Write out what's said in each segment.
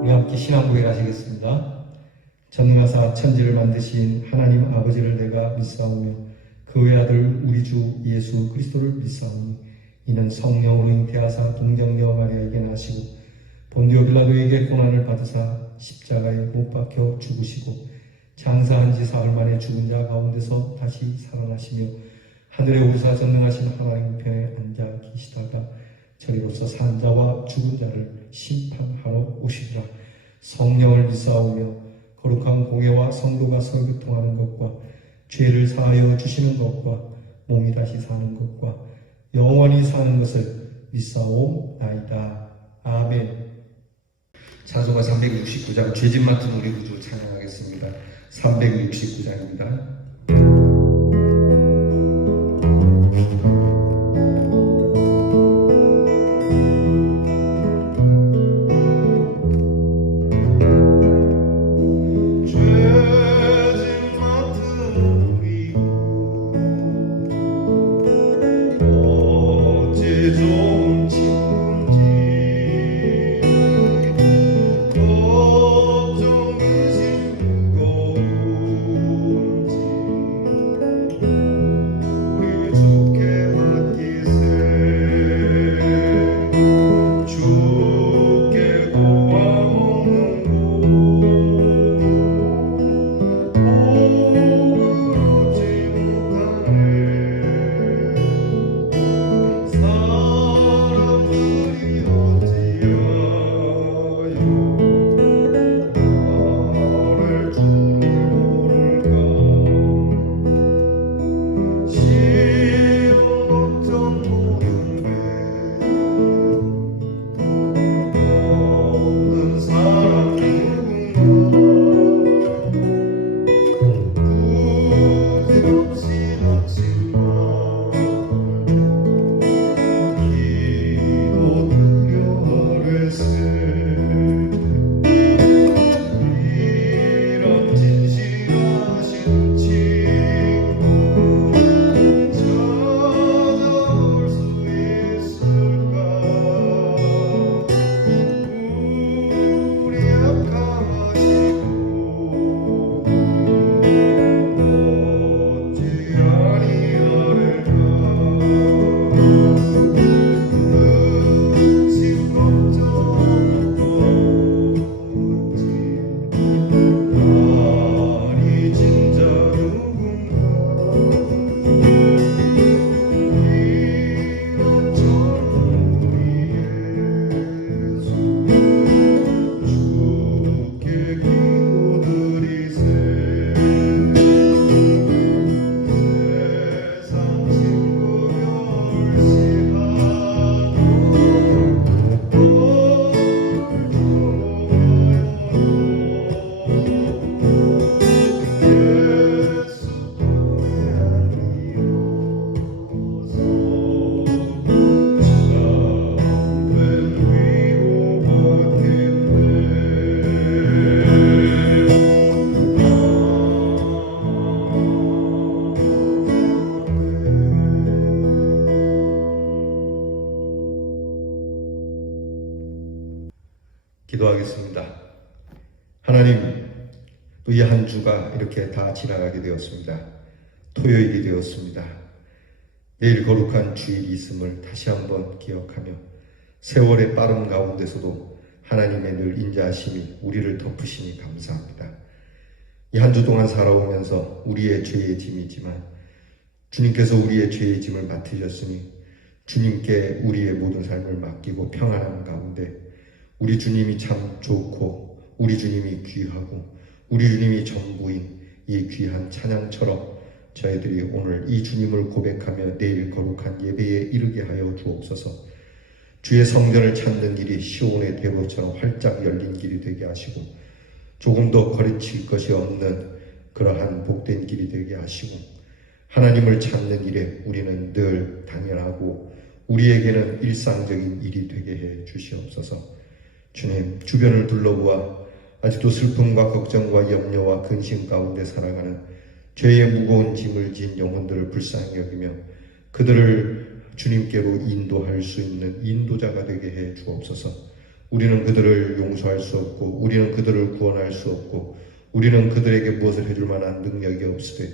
우리 함께 신앙 고백 하시겠습니다. 전능하사 천지를 만드신 하나님 아버지를 내가 믿사오며 그 외아들 우리 주 예수 그리스도를 믿사오니 이는 성령으로 잉태하사 동정녀 마리아에게 나시고 본디오 빌라도에게 고난을 받으사 십자가에 못 박혀 죽으시고 장사한 지 사흘 만에 죽은 자 가운데서 다시 살아나시며 하늘에 오르사 전능하신 하나님 편에 앉아 계시다가 저리로서 산 자와 죽은 자를 심판하러 오시리라. 성령을 믿사오며 거룩한 공예와 성도가 설교통하는 것과 죄를 사하여 주시는 것과 몸이 다시 사는 것과 영원히 사는 것을 믿사오나이다. 아멘. 찬송가 369장 죄짐 맡은 우리 구주 찬양하겠습니다. 369장입니다. 기도하겠습니다. 하나님, 또 이 한 주가 이렇게 다 지나가게 되었습니다. 토요일이 되었습니다. 내일 거룩한 주일이 있음을 다시 한번 기억하며 세월의 빠른 가운데서도 하나님의 늘 인자하심이 우리를 덮으시니 감사합니다. 이 한 주 동안 살아오면서 우리의 죄의 짐이지만 주님께서 우리의 죄의 짐을 맡으셨으니 주님께 우리의 모든 삶을 맡기고 평안한 가운데 우리 주님이 참 좋고 우리 주님이 귀하고 우리 주님이 전부인 이 귀한 찬양처럼 저희들이 오늘 이 주님을 고백하며 내일 거룩한 예배에 이르게 하여 주옵소서. 주의 성전을 찾는 길이 시온의 대로처럼 활짝 열린 길이 되게 하시고 조금 더 거리칠 것이 없는 그러한 복된 길이 되게 하시고 하나님을 찾는 일에 우리는 늘 당연하고 우리에게는 일상적인 일이 되게 해 주시옵소서. 주님, 주변을 둘러보아 아직도 슬픔과 걱정과 염려와 근심 가운데 살아가는 죄의 무거운 짐을 진 영혼들을 불쌍히 여기며 그들을 주님께로 인도할 수 있는 인도자가 되게 해 주옵소서. 우리는 그들을 용서할 수 없고 우리는 그들을 구원할 수 없고 우리는 그들에게 무엇을 해줄 만한 능력이 없으되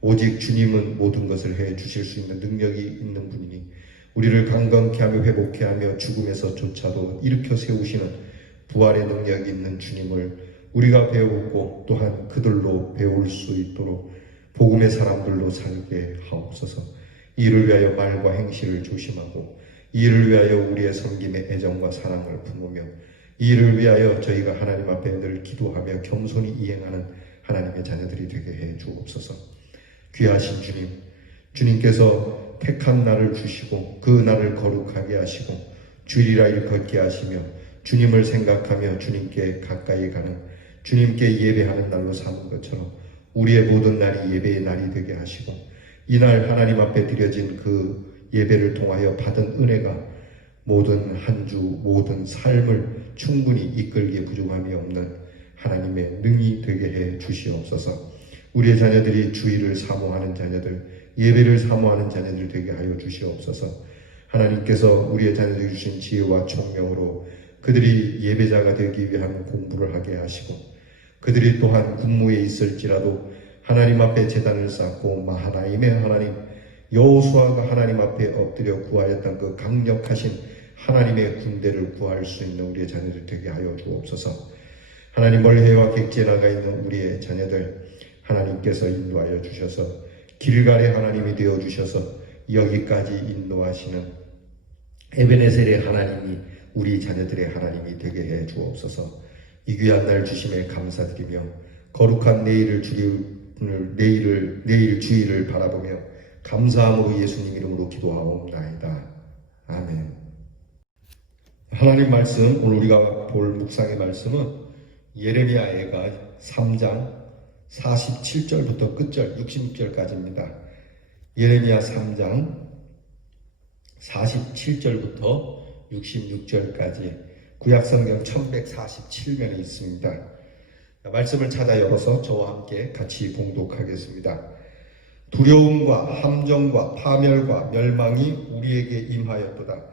오직 주님은 모든 것을 해 주실 수 있는 능력이 있는 분이니 우리를 강건케 하며 회복케 하며 죽음에서조차도 일으켜 세우시는 부활의 능력이 있는 주님을 우리가 배우고 또한 그들로 배울 수 있도록 복음의 사람들로 살게 하옵소서. 이를 위하여 말과 행실을 조심하고 이를 위하여 우리의 섬김의 애정과 사랑을 품으며 이를 위하여 저희가 하나님 앞에 늘 기도하며 겸손히 이행하는 하나님의 자녀들이 되게 해 주옵소서. 귀하신 주님, 주님께서 택한 날을 주시고 그 날을 거룩하게 하시고 주일이라 일컫게 하시며 주님을 생각하며 주님께 가까이 가는 주님께 예배하는 날로 사는 것처럼 우리의 모든 날이 예배의 날이 되게 하시고 이날 하나님 앞에 드려진 그 예배를 통하여 받은 은혜가 모든 한 주 모든 삶을 충분히 이끌기에 부족함이 없는 하나님의 능히 되게 해 주시옵소서. 우리의 자녀들이 주일을 사모하는 자녀들, 예배를 사모하는 자녀들 되게 하여 주시옵소서. 하나님께서 우리의 자녀들에게 주신 지혜와 총명으로 그들이 예배자가 되기 위한 공부를 하게 하시고 그들이 또한 군무에 있을지라도 하나님 앞에 제단을 쌓고 마하나임의 하나님 여호수아가 하나님 앞에 엎드려 구하였던 그 강력하신 하나님의 군대를 구할 수 있는 우리의 자녀들 되게 하여 주옵소서. 하나님 멀리와 객지에 나가 있는 우리의 자녀들 하나님께서 인도하여 주셔서 길갈의 하나님이 되어 주셔서 여기까지 인도하시는 에베네셀의 하나님이 우리 자녀들의 하나님이 되게 해 주옵소서. 이 귀한 날 주심에 감사드리며 거룩한 내일 주일을 바라보며 감사함으로 예수님 이름으로 기도하옵나이다. 아멘. 하나님 말씀, 오늘 우리가 볼 묵상의 말씀은 예레미야가 3장 47절부터 끝절 66절까지입니다. 예레미야 3장 47절부터 66절까지 구약성경 1147면에 있습니다. 말씀을 찾아 열어서 저와 함께 같이 봉독하겠습니다. 두려움과 함정과 파멸과 멸망이 우리에게 임하였도다.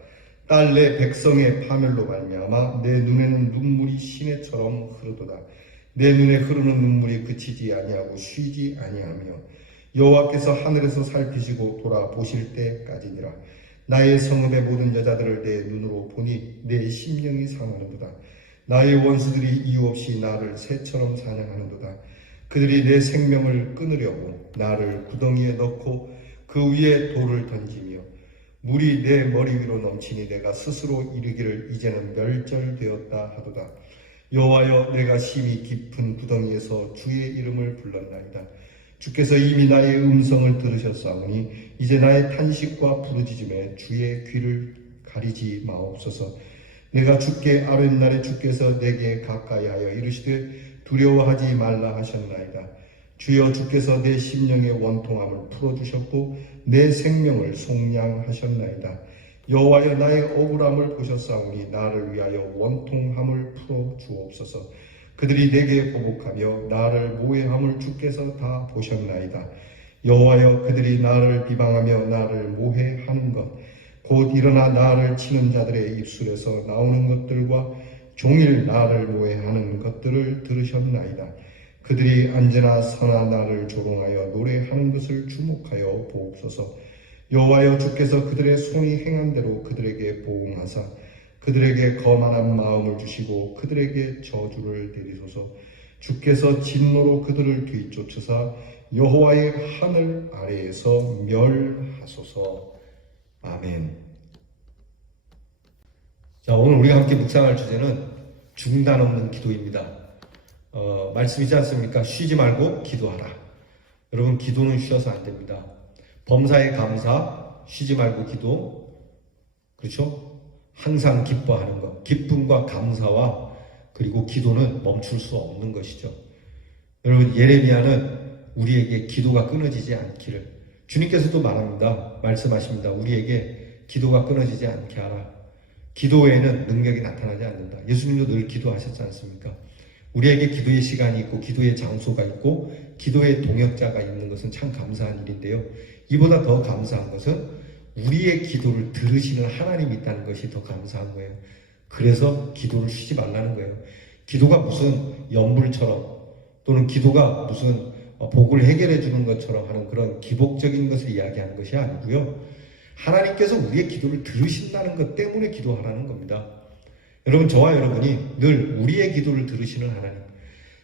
딸 내 백성의 파멸로 말미암아 내 눈에는 눈물이 시내처럼 흐르도다. 내 눈에 흐르는 눈물이 그치지 아니하고 쉬지 아니하며 여호와께서 하늘에서 살피시고 돌아보실 때까지니라. 나의 성읍의 모든 여자들을 내 눈으로 보니 내 심령이 상하는도다. 나의 원수들이 이유 없이 나를 새처럼 사냥하는도다. 그들이 내 생명을 끊으려고 나를 구덩이에 넣고 그 위에 돌을 던지며 물이 내 머리 위로 넘치니 내가 스스로 이르기를 이제는 멸절되었다 하도다. 여호와여, 내가 심히 깊은 구덩이에서 주의 이름을 불렀나이다. 주께서 이미 나의 음성을 들으셨사오니 이제 나의 탄식과 부르짖음에 주의 귀를 가리지 마옵소서. 내가 주께 아뢰는 날에 주께서 내게 가까이하여 이르시되 두려워하지 말라 하셨나이다. 주여, 주께서 내 심령의 원통함을 풀어주셨고 내 생명을 속량하셨나이다. 여호와여, 나의 억울함을 보셨사오니 나를 위하여 원통함을 풀어주옵소서. 그들이 내게 보복하며 나를 모해함을 주께서 다 보셨나이다. 여호와여, 그들이 나를 비방하며 나를 모해하는 것 곧 일어나 나를 치는 자들의 입술에서 나오는 것들과 종일 나를 모해하는 것들을 들으셨나이다. 그들이 언제나 선하 나를 조롱하여 노래하는 것을 주목하여 보옵소서. 여호와여, 주께서 그들의 손이 행한 대로 그들에게 보응하사 그들에게 거만한 마음을 주시고 그들에게 저주를 내리소서. 주께서 진노로 그들을 뒤쫓으사 여호와의 하늘 아래에서 멸하소서. 아멘. 자, 오늘 우리가 함께 묵상할 주제는 중단 없는 기도입니다. 말씀이지 않습니까? 쉬지 말고 기도하라. 여러분, 기도는 쉬어서 안 됩니다. 범사에 감사, 쉬지 말고 기도, 그렇죠? 항상 기뻐하는 것, 기쁨과 감사와 그리고 기도는 멈출 수 없는 것이죠. 여러분, 예레미야는 우리에게 기도가 끊어지지 않기를, 주님께서도 말씀하십니다. 우리에게 기도가 끊어지지 않게 하라. 기도 외에는 능력이 나타나지 않는다. 예수님도 늘 기도하셨지 않습니까? 우리에게 기도의 시간이 있고 기도의 장소가 있고 기도의 동역자가 있는 것은 참 감사한 일인데요. 이보다 더 감사한 것은 우리의 기도를 들으시는 하나님이 있다는 것이 더 감사한 거예요. 그래서 기도를 쉬지 말라는 거예요. 기도가 무슨 연불처럼 또는 기도가 무슨 복을 해결해 주는 것처럼 하는 그런 기복적인 것을 이야기하는 것이 아니고요. 하나님께서 우리의 기도를 들으신다는 것 때문에 기도하라는 겁니다. 여러분, 저와 여러분이 늘 우리의 기도를 들으시는 하나님,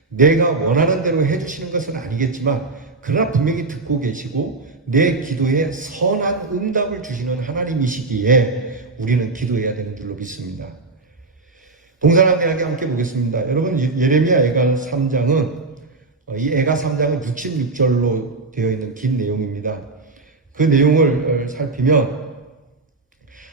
내가 원하는 대로 해주시는 것은 아니겠지만 그러나 분명히 듣고 계시고 내 기도에 선한 응답을 주시는 하나님이시기에 우리는 기도해야 되는 줄로 믿습니다. 동사랑 대학에 함께 보겠습니다. 여러분, 예레미야 애가 3장은 이 애가 3장은 66절로 되어 있는 긴 내용입니다. 그 내용을 살피면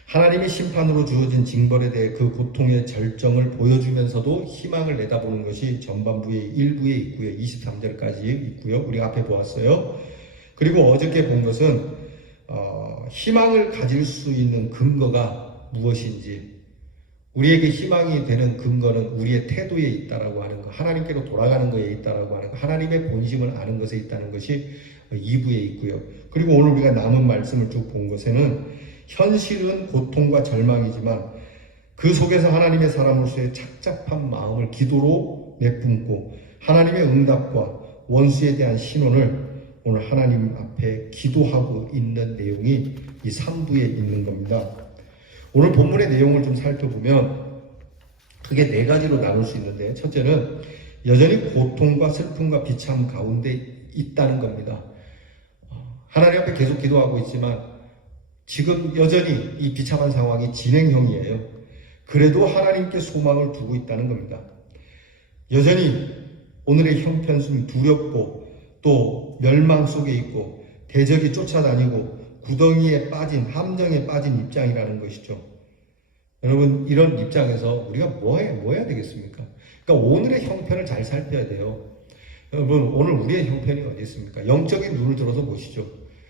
하나님의 심판으로 주어진 징벌에 대해 그 고통의 절정을 보여주면서도 희망을 내다보는 것이 전반부의 일부에 있고요. 23절까지 있고요. 우리가 앞에 보았어요. 그리고 어저께 본 것은 희망을 가질 수 있는 근거가 무엇인지, 우리에게 희망이 되는 근거는 우리의 태도에 있다라고 하는 것, 하나님께로 돌아가는 것에 있다라고 하는 것, 하나님의 본심을 아는 것에 있다는 것이 2부에 있고요. 그리고 오늘 우리가 남은 말씀을 쭉 본 것에는 현실은 고통과 절망이지만 그 속에서 하나님의 사람으로서의 착잡한 마음을 기도로 내뿜고 하나님의 응답과 원수에 대한 신원을 오늘 하나님 앞에 기도하고 있는 내용이 이 3부에 있는 겁니다. 오늘 본문의 내용을 좀 살펴보면 크게 4가지로 나눌 수 있는데, 첫째는 여전히 고통과 슬픔과 비참 가운데 있다는 겁니다. 하나님 앞에 계속 기도하고 있지만 지금 여전히 이 비참한 상황이 진행형이에요. 그래도 하나님께 소망을 두고 있다는 겁니다. 여전히 오늘의 형편은 두렵고 또 멸망 속에 있고 대적이 쫓아다니고 구덩이에 빠진, 함정에 빠진 입장이라는 것이죠. 여러분, 이런 입장에서 우리가 뭐 해야 되겠습니까? 그러니까 오늘의 형편을 잘 살펴야 돼요. 여러분, 오늘 우리의 형편이 어디 있습니까? 영적인 눈을 들어서 보시죠.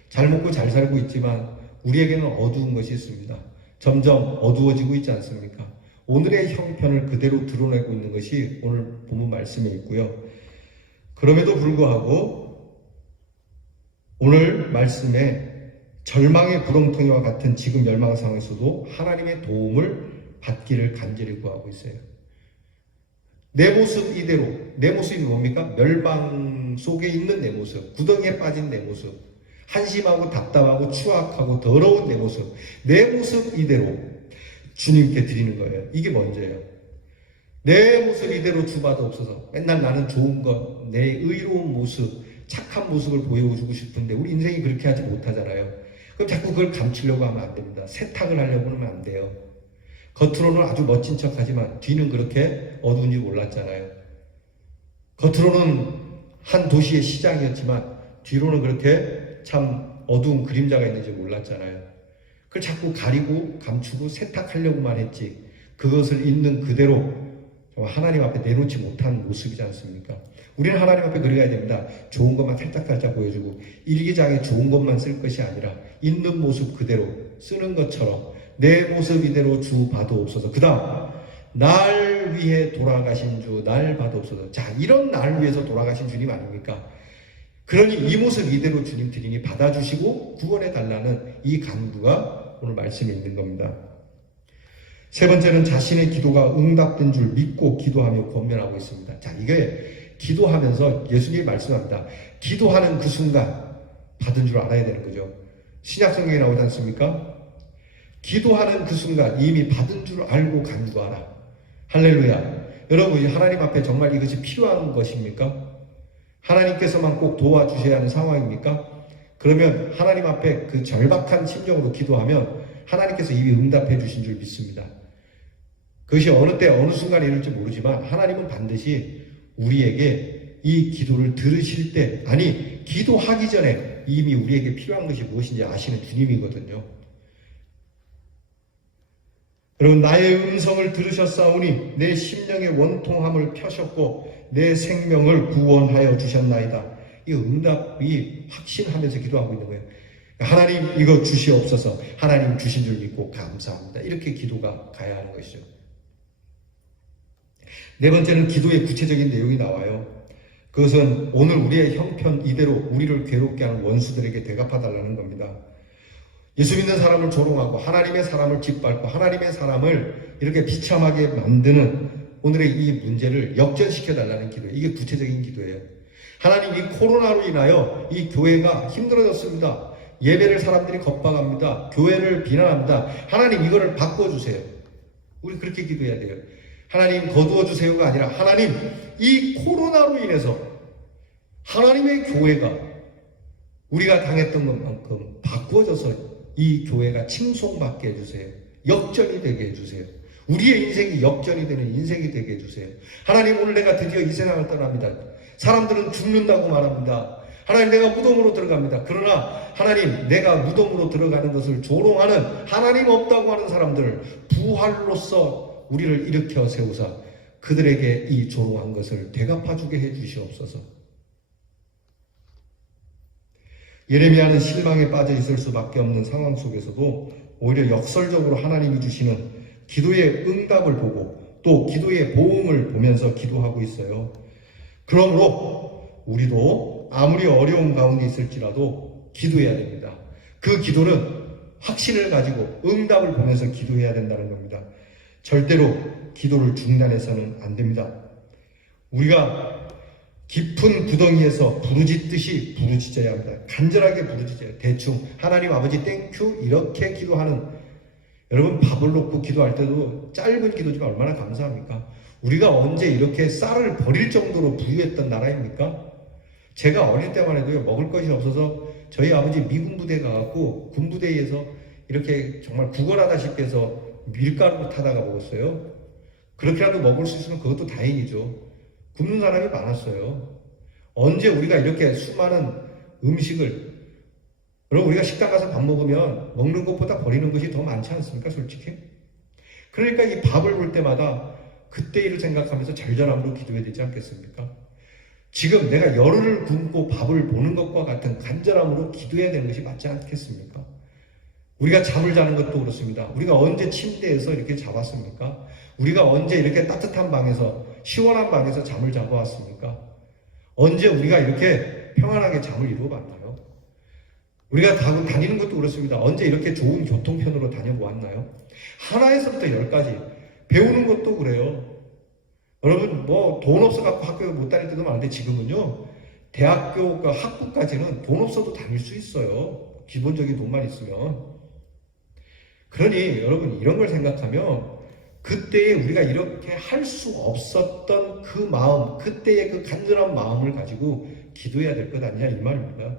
잘 먹고 잘 살고 있지만 우리에게는 어두운 것이 있습니다. 점점 어두워지고 있지 않습니까? 오늘의 형편을 그대로 드러내고 있는 것이 오늘 본문 말씀에 있고요. 그럼에도 불구하고 오늘 말씀에 절망의 구렁텅이와 같은 지금 멸망 상황에서도 하나님의 도움을 받기를 간절히 구하고 있어요. 내 모습 이대로, 내 모습이 뭡니까? 멸망 속에 있는 내 모습, 구덩이에 빠진 내 모습, 한심하고 답답하고 추악하고 더러운 내 모습 이대로 주님께 드리는 거예요. 이게 먼저예요. 내 모습 이대로 주받아옵소서. 맨날 나는 좋은 것, 내 의로운 모습, 착한 모습을 보여주고 싶은데 우리 인생이 그렇게 하지 못하잖아요. 그럼 자꾸 그걸 감추려고 하면 안 됩니다. 세탁을 하려고 하면 안 돼요. 겉으로는 아주 멋진 척하지만 뒤는 그렇게 어두운지 몰랐잖아요. 겉으로는 한 도시의 시장이었지만 뒤로는 그렇게 참 어두운 그림자가 있는지 몰랐잖아요. 그걸 자꾸 가리고 감추고 세탁하려고만 했지 그것을 있는 그대로 하나님 앞에 내놓지 못한 모습이지 않습니까? 우리는 하나님 앞에 그래야 됩니다. 좋은 것만 살짝 보여주고 일기장에 좋은 것만 쓸 것이 아니라 있는 모습 그대로 쓰는 것처럼 내 모습 이대로 주 받아옵소서. 그 다음, 날 위해 돌아가신 주 날 받아옵소서. 자, 이런 날 위해서 돌아가신 주님 아닙니까? 그러니 이 모습 이대로 주님 드리니 받아주시고 구원해 달라는 이 간구가 오늘 말씀에 있는 겁니다. 세 번째는 자신의 기도가 응답된 줄 믿고 기도하며 권면하고 있습니다. 자, 이게 기도하면서 예수님이 말씀합니다. 기도하는 그 순간 받은 줄 알아야 되는 거죠. 신약 성경에 나오지 않습니까? 기도하는 그 순간 이미 받은 줄 알고 간구하라. 할렐루야. 여러분, 하나님 앞에 정말 이것이 필요한 것입니까? 하나님께서만 꼭 도와주셔야 하는 상황입니까? 그러면 하나님 앞에 그 절박한 심정으로 기도하면 하나님께서 이미 응답해 주신 줄 믿습니다. 그것이 어느 때 어느 순간에 이룰지 모르지만 하나님은 반드시 우리에게 이 기도를 들으실 때, 아니 기도하기 전에 이미 우리에게 필요한 것이 무엇인지 아시는 주님이거든요. 여러분, 나의 음성을 들으셨사오니 내 심령의 원통함을 펴셨고 내 생명을 구원하여 주셨나이다. 이 응답이 확신하면서 기도하고 있는 거예요. 하나님 이거 주시옵소서. 하나님 주신 줄 믿고 감사합니다. 이렇게 기도가 가야 하는 것이죠. 네 번째는 기도의 구체적인 내용이 나와요. 그것은 오늘 우리의 형편 이대로 우리를 괴롭게 하는 원수들에게 대갚아달라는 겁니다. 예수 믿는 사람을 조롱하고 하나님의 사람을 짓밟고 하나님의 사람을 이렇게 비참하게 만드는 오늘의 이 문제를 역전시켜달라는 기도예요. 이게 구체적인 기도예요. 하나님, 이 코로나로 인하여 이 교회가 힘들어졌습니다. 예배를 사람들이 겁박합니다. 교회를 비난합니다. 하나님 이거를 바꿔주세요. 우리 그렇게 기도해야 돼요. 하나님 거두어주세요가 아니라 하나님 이 코로나로 인해서 하나님의 교회가 우리가 당했던 것만큼 바꾸어져서 이 교회가 칭송받게 해주세요. 역전이 되게 해주세요. 우리의 인생이 역전이 되는 인생이 되게 해주세요. 하나님, 오늘 내가 드디어 이 세상을 떠납니다. 사람들은 죽는다고 말합니다. 하나님, 내가 무덤으로 들어갑니다. 그러나 하나님, 내가 무덤으로 들어가는 것을 조롱하는 하나님 없다고 하는 사람들을 부활로서 우리를 일으켜 세우사 그들에게 이 조롱한 것을 되갚아주게 해주시옵소서. 예레미야는 실망에 빠져 있을 수밖에 없는 상황 속에서도 오히려 역설적으로 하나님이 주시는 기도의 응답을 보고 또 기도의 보응을 보면서 기도하고 있어요. 그러므로 우리도 아무리 어려운 가운데 있을지라도 기도해야 됩니다. 그 기도는 확신을 가지고 응답을 보면서 기도해야 된다는 겁니다. 절대로 기도를 중단해서는 안 됩니다. 우리가 깊은 구덩이에서 부르짖듯이 부르짖어야 합니다. 간절하게 부르짖어요. 대충 하나님 아버지 땡큐 이렇게 기도하는, 여러분 밥을 놓고 기도할 때도 짧은 기도지만 얼마나 감사합니까? 우리가 언제 이렇게 쌀을 버릴 정도로 부유했던 나라입니까? 제가 어릴 때만 해도요, 먹을 것이 없어서 저희 아버지 미군 부대 가갖고 군부대에서 이렇게 정말 구걸하다시피 해서 밀가루 타다가 먹었어요. 그렇게라도 먹을 수 있으면 그것도 다행이죠. 굶는 사람이 많았어요. 언제 우리가 이렇게 수많은 음식을, 여러분 우리가 식당 가서 밥 먹으면 먹는 것보다 버리는 것이 더 많지 않습니까? 솔직히. 그러니까 이 밥을 볼 때마다 그때 일을 생각하면서 절절함으로 기도해야 되지 않겠습니까? 지금 내가 열흘을 굶고 밥을 보는 것과 같은 간절함으로 기도해야 되는 것이 맞지 않겠습니까? 우리가 잠을 자는 것도 그렇습니다. 우리가 언제 침대에서 이렇게 자봤습니까? 우리가 언제 이렇게 따뜻한 방에서, 시원한 방에서 잠을 자고 왔습니까? 언제 우리가 이렇게 평안하게 잠을 이루어봤나요? 우리가 다니는 것도 그렇습니다. 언제 이렇게 좋은 교통편으로 다녀보았나요? 하나에서부터 10까지 배우는 것도 그래요. 여러분 뭐 돈 없어 갖고 학교에 못 다닐 때도 많은데 지금은요, 대학교 학부까지는 돈 없어도 다닐 수 있어요. 기본적인 돈만 있으면. 그러니 여러분 이런 걸 생각하면 그때에 우리가 이렇게 할 수 없었던 그 마음, 그때의 그 간절한 마음을 가지고 기도해야 될 것 아니냐 이 말입니다.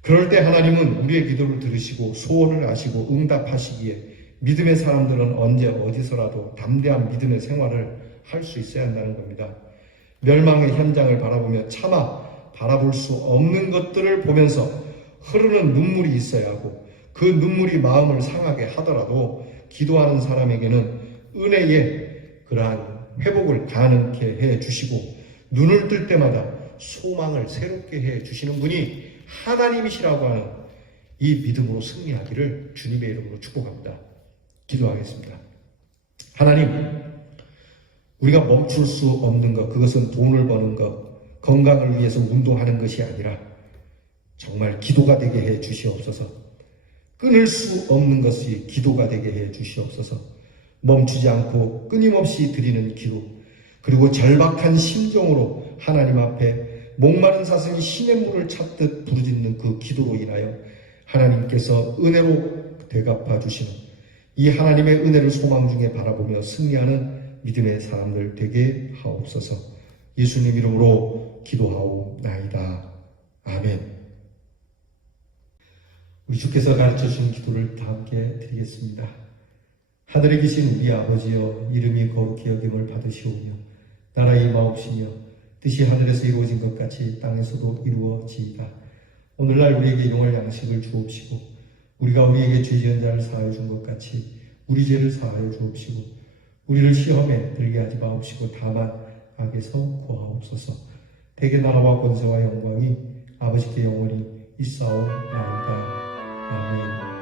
그럴 때 하나님은 우리의 기도를 들으시고 소원을 아시고 응답하시기에 믿음의 사람들은 언제 어디서라도 담대한 믿음의 생활을 할 수 있어야 한다는 겁니다. 멸망의 현장을 바라보며 차마 바라볼 수 없는 것들을 보면서 흐르는 눈물이 있어야 하고 그 눈물이 마음을 상하게 하더라도 기도하는 사람에게는 은혜의 그러한 회복을 가능케 해 주시고 눈을 뜰 때마다 소망을 새롭게 해 주시는 분이 하나님이시라고 하는 이 믿음으로 승리하기를 주님의 이름으로 축복합니다. 기도하겠습니다. 하나님, 우리가 멈출 수 없는 것, 그것은 돈을 버는 것, 건강을 위해서 운동하는 것이 아니라 정말 기도가 되게 해 주시옵소서. 끊을 수 없는 것이 기도가 되게 해 주시옵소서. 멈추지 않고 끊임없이 드리는 기도, 그리고 절박한 심정으로 하나님 앞에 목마른 사슴이 신의 물을 찾듯 부르짖는 그 기도로 인하여 하나님께서 은혜로 되갚아 주시는 이 하나님의 은혜를 소망 중에 바라보며 승리하는 믿음의 사람들 되게 하옵소서. 예수님 이름으로 기도하옵나이다. 아멘. 우리 주께서 가르쳐 주신 기도를 다 함께 드리겠습니다. 하늘에 계신 우리 아버지여, 이름이 거룩히 여김을 받으시오며 나라의 임하옵시며 뜻이 하늘에서 이루어진 것 같이 땅에서도 이루어지이다. 오늘날 우리에게 용할 양식을 주옵시고 우리가 우리에게 죄 지은 자를 사하여 준 것 같이 우리 죄를 사하여 주옵시고 우리를 시험에 들게 하지 마옵시고 다만 악에서 구하옵소서. 대개 나라와 권세와 영광이 아버지께 영원히 있사옵나이다. 아멘.